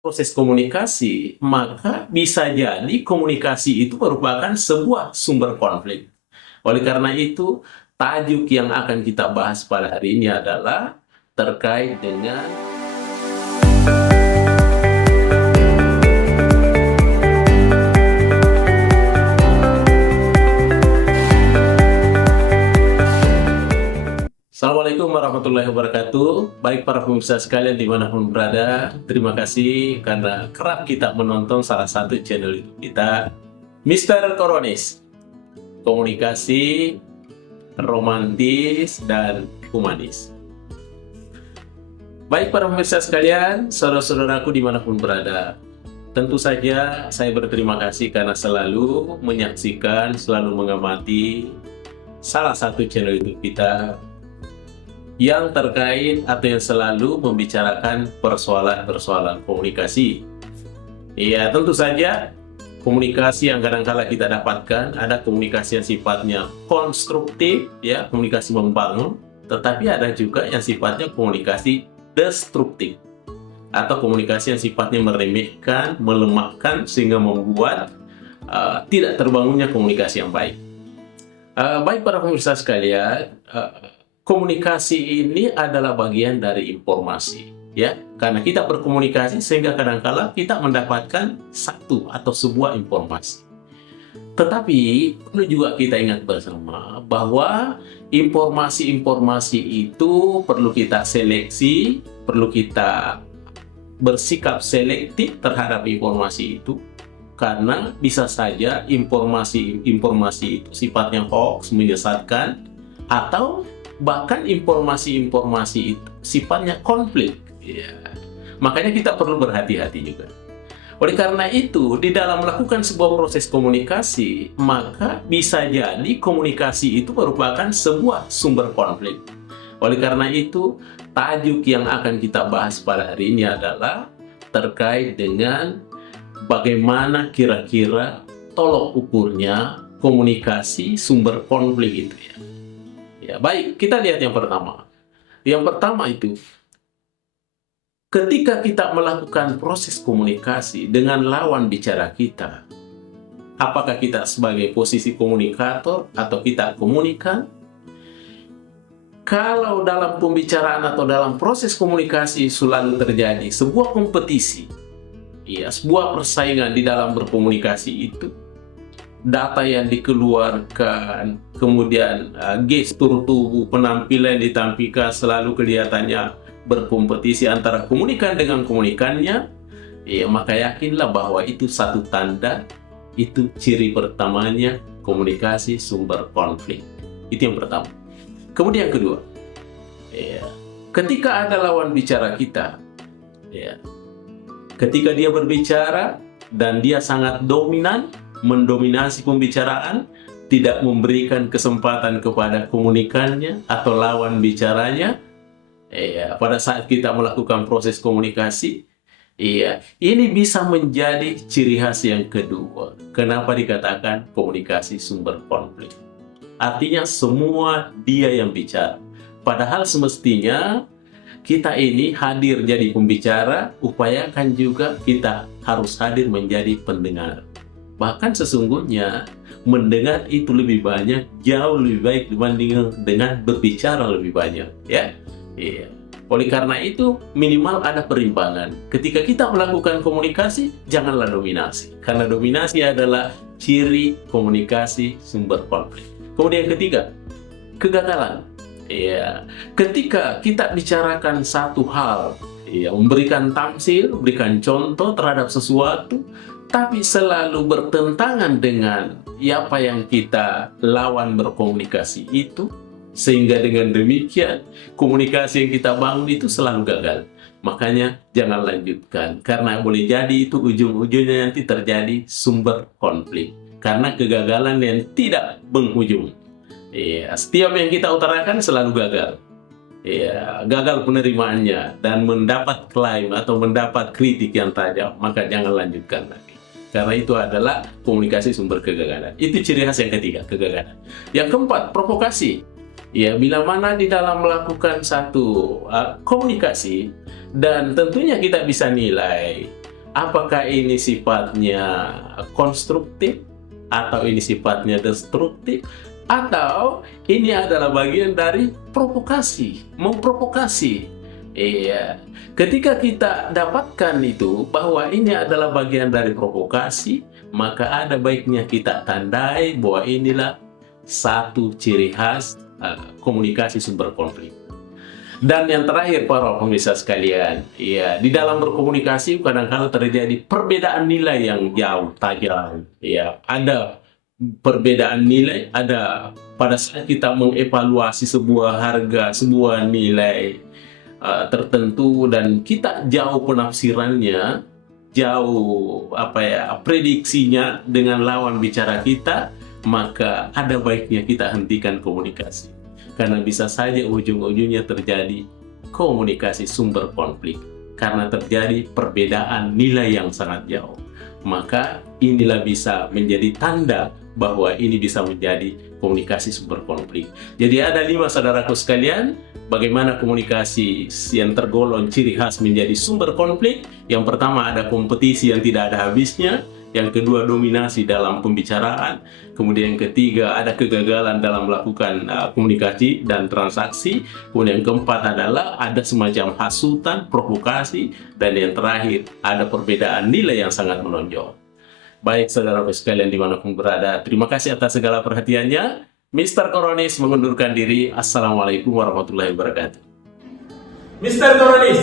proses komunikasi, maka bisa jadi komunikasi itu merupakan sebuah sumber konflik. Oleh karena itu, tajuk yang akan kita bahas pada hari ini adalah terkait dengan Assalamualaikum warahmatullahi wabarakatuh. Baik para pemirsa sekalian dimanapun berada, terima kasih karena kerap kita menonton salah satu channel YouTube kita, Mr. Koronis. Komunikasi romantis dan humanis. Baik para pemirsa sekalian, saudara-saudaraku dimanapun berada, tentu saja saya berterima kasih karena selalu menyaksikan, selalu mengamati salah satu channel YouTube kita yang terkait atau yang selalu membicarakan persoalan-persoalan komunikasi. Ya, tentu saja komunikasi yang kadang-kala kita dapatkan ada komunikasi yang sifatnya konstruktif, ya, komunikasi membangun, tetapi ada juga yang sifatnya komunikasi destruktif atau komunikasi yang sifatnya meremehkan, melemahkan sehingga membuat tidak terbangunnya komunikasi yang baik. Baik para pemirsa sekalian, komunikasi ini adalah bagian dari informasi, ya. Karena kita berkomunikasi sehingga kadang-kala kita mendapatkan satu atau sebuah informasi. Tetapi perlu juga kita ingat bersama bahwa informasi-informasi itu perlu kita seleksi, perlu kita bersikap selektif terhadap informasi itu. Karena bisa saja informasi-informasi itu sifatnya hoax, menyesatkan, atau bahkan informasi-informasi itu sifatnya konflik, ya. Makanya kita perlu berhati-hati juga. Oleh karena itu, di dalam melakukan sebuah proses komunikasi, maka bisa jadi komunikasi itu merupakan sebuah sumber konflik. Oleh karena itu, tajuk yang akan kita bahas pada hari ini adalah terkait dengan bagaimana kira-kira tolok ukurnya komunikasi sumber konflik itu, ya. Ya, baik, kita lihat yang pertama. Yang pertama itu, ketika kita melakukan proses komunikasi dengan lawan bicara kita, apakah kita sebagai posisi komunikator atau kita komunikan? Kalau dalam pembicaraan atau dalam proses komunikasi selalu terjadi sebuah kompetisi, ya, sebuah persaingan di dalam berkomunikasi itu, data yang dikeluarkan, kemudian gestur tubuh, penampilan ditampilkan selalu kelihatannya berkompetisi antara komunikan dengan komunikannya, ya, maka yakinlah bahwa itu satu tanda, itu ciri pertamanya komunikasi sumber konflik. Itu yang pertama. Kemudian yang kedua, ya, ketika ada lawan bicara kita, ya, ketika dia berbicara dan dia sangat dominan, mendominasi pembicaraan, tidak memberikan kesempatan kepada komunikannya atau lawan bicaranya, ya, pada saat kita melakukan proses komunikasi, ya, ini bisa menjadi ciri khas yang kedua. Kenapa dikatakan komunikasi sumber konflik? Artinya semua dia yang bicara. Padahal semestinya kita ini hadir jadi pembicara, upayakan juga kita harus hadir menjadi pendengar. Bahkan sesungguhnya mendengar itu lebih banyak, jauh lebih baik dibanding dengan berbicara lebih banyak, ya. Iya. Oleh karena itu minimal ada perimbangan. Ketika kita melakukan komunikasi, janganlah dominasi. Karena dominasi adalah ciri komunikasi sumber konflik. Kemudian yang ketiga, kegagalan. Ya, ketika kita bicarakan satu hal, ya, memberikan tamsil, memberikan contoh terhadap sesuatu, tapi selalu bertentangan dengan apa yang kita lawan berkomunikasi itu, sehingga dengan demikian komunikasi yang kita bangun itu selalu gagal. Makanya jangan lanjutkan, karena boleh jadi itu ujung-ujungnya nanti terjadi sumber konflik karena kegagalan yang tidak berujung. Ya, setiap yang kita utarakan selalu gagal. Ya, gagal penerimaannya dan mendapat klaim atau mendapat kritik yang tajam, maka jangan lanjutkan lagi. Karena itu adalah komunikasi sumber kegagalan. Itu ciri khas yang ketiga, kegagalan. Yang keempat, provokasi. Ya, bila mana di dalam melakukan satu komunikasi, dan tentunya kita bisa nilai Apakah ini sifatnya konstruktif atau ini sifatnya destruktif, atau ini adalah bagian dari provokasi, memprovokasi. Iya, ketika kita dapatkan itu bahwa ini adalah bagian dari provokasi, maka ada baiknya kita tandai bahwa inilah satu ciri khas komunikasi sumber konflik. Dan yang terakhir para pemirsa sekalian, ya, di dalam berkomunikasi kadang-kadang terjadi perbedaan nilai yang jauh tajam. Ya, ada perbedaan nilai, ada pada saat kita mengevaluasi sebuah harga, sebuah nilai tertentu, dan kita jauh penafsirannya, jauh prediksinya dengan lawan bicara kita, maka ada baiknya kita hentikan komunikasi. Karena bisa saja ujung-ujungnya terjadi komunikasi sumber konflik. Karena terjadi perbedaan nilai yang sangat jauh. Maka inilah bisa menjadi tanda bahwa ini bisa menjadi komunikasi sumber konflik. Jadi ada 5 saudaraku sekalian, bagaimana komunikasi yang tergolong ciri khas menjadi sumber konflik. Yang pertama ada kompetisi yang tidak ada habisnya. Yang kedua dominasi dalam pembicaraan. Kemudian yang ketiga ada kegagalan dalam melakukan komunikasi dan transaksi. Kemudian yang keempat adalah ada semacam hasutan, provokasi. Dan yang terakhir ada perbedaan nilai yang sangat menonjol. Baik saudara sekalian dimanapun berada, terima kasih atas segala perhatiannya. Mr. Koronis mengundurkan diri. Assalamualaikum warahmatullahi wabarakatuh. Mr. Koronis.